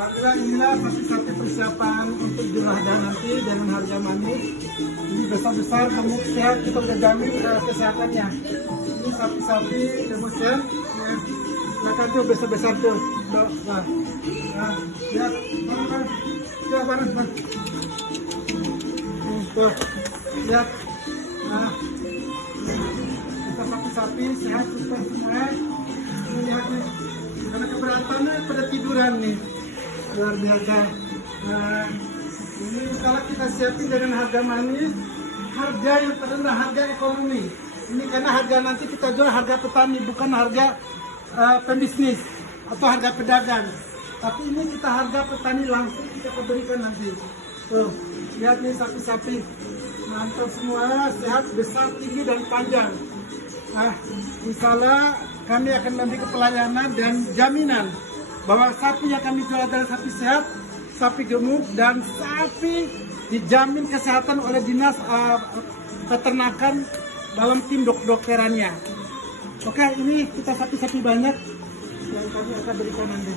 Alhamdulillah, inilah sapi-sapi persiapan untuk Idul Adha nanti dengan harga manis. Ini besar-besar, kamu sehat, kita udah jamin kesehatannya. Ini sapi-sapi kemudian ya, makan tuh besar-besar tuh. Nah, lihat, lihat bareng, tuh, lihat. Nah, kita sapi-sapi sehat kita semua. Ini lihat nih, karena keberatannya pada tiduran nih. Luar biasa. Nah, ini kalau kita siapin dengan harga manis, harga yang terendah, harga ekonomi. Ini karena harga nanti kita jual harga petani, bukan harga pembisnis atau harga pedagang. Tapi ini kita harga petani langsung kita berikan nanti. Tuh, lihat nih sapi-sapi. Mantap semua, sehat, besar, tinggi dan panjang. Nah, misalnya kami akan memberi pelayanan dan jaminan bahwa sapi yang kami jual adalah sapi sehat, sapi gemuk, dan sapi dijamin kesehatan oleh dinas peternakan dalam tim dokterannya. Oke, ini kita sapi-sapi banyak yang kami akan berikan nanti.